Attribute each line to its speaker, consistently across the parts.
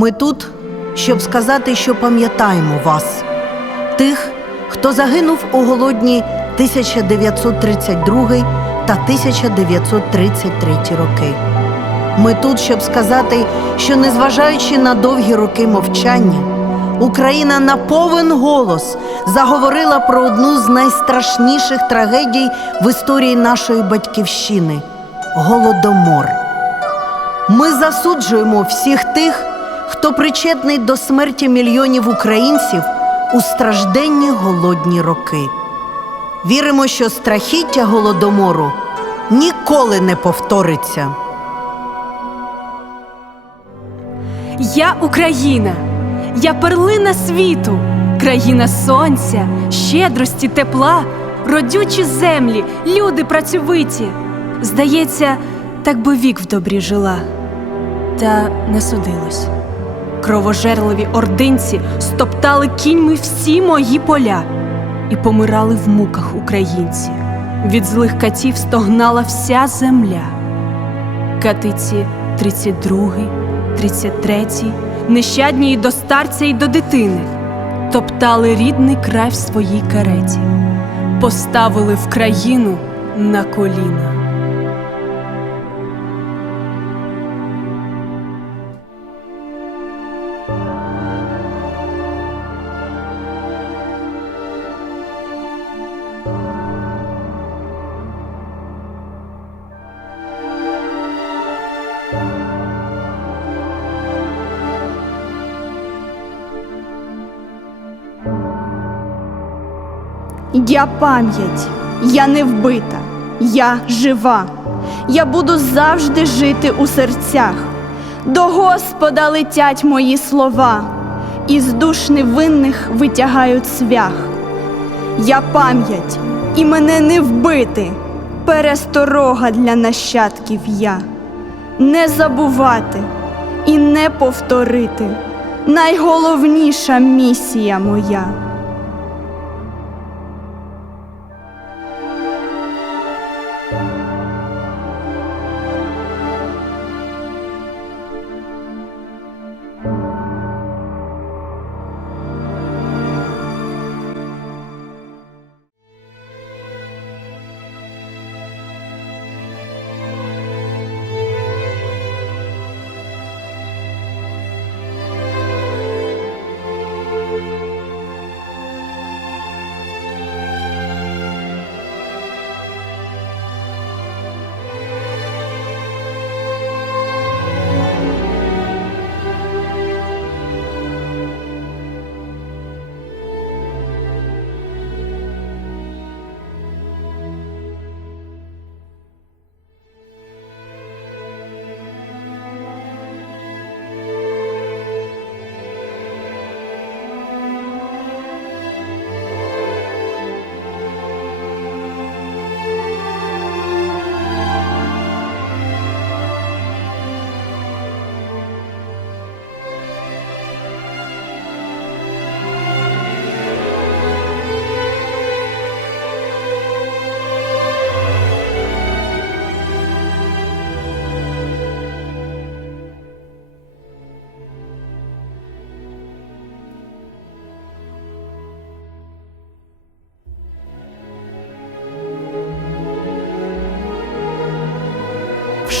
Speaker 1: Ми тут, щоб сказати, що пам'ятаємо вас, тих, хто загинув у голодні 1932 та 1933 роки. Ми тут, щоб сказати, що незважаючи на довгі роки мовчання, Україна на повен голос заговорила про одну з найстрашніших трагедій в історії нашої батьківщини голодомор. Ми засуджуємо всіх тих, хто причетний до смерті мільйонів українців у стражденні голодні роки. Віримо, що страхіття голодомору ніколи не повториться.
Speaker 2: Я Україна, я перлина світу, країна сонця, щедрості, тепла, родючі землі, люди працьовиті. Здається, так би вік в добрі жила, та не судилось. Кровожерливі ординці стоптали кіньми всі мої поля і помирали в муках українці. Від злих катів стогнала вся земля. Катиці 32, 33, нещадні й до старця й до дитини, топтали рідний край в своїй кареті, поставили в країну на коліна.
Speaker 3: Я пам'ять, я не вбита, я жива. Я буду завжди жити у серцях. До Господа летять мої слова, із душ невинних витягають свях. Я пам'ять, і мене не вбити, пересторога для нащадків я. Не забувати і не повторити найголовніша місія моя.
Speaker 1: thank you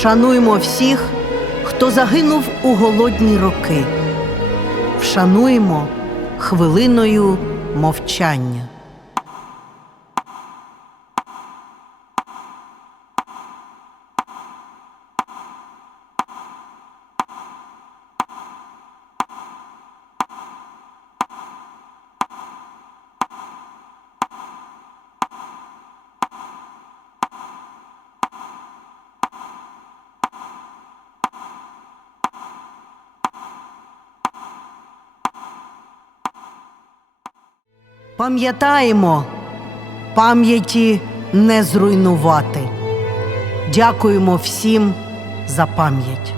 Speaker 1: Вшануймо всіх, хто загинув у голодні роки. Вшануймо хвилиною мовчання. Пам'ятаємо, пам'яті не зруйнувати. Дякуємо всім за пам'ять.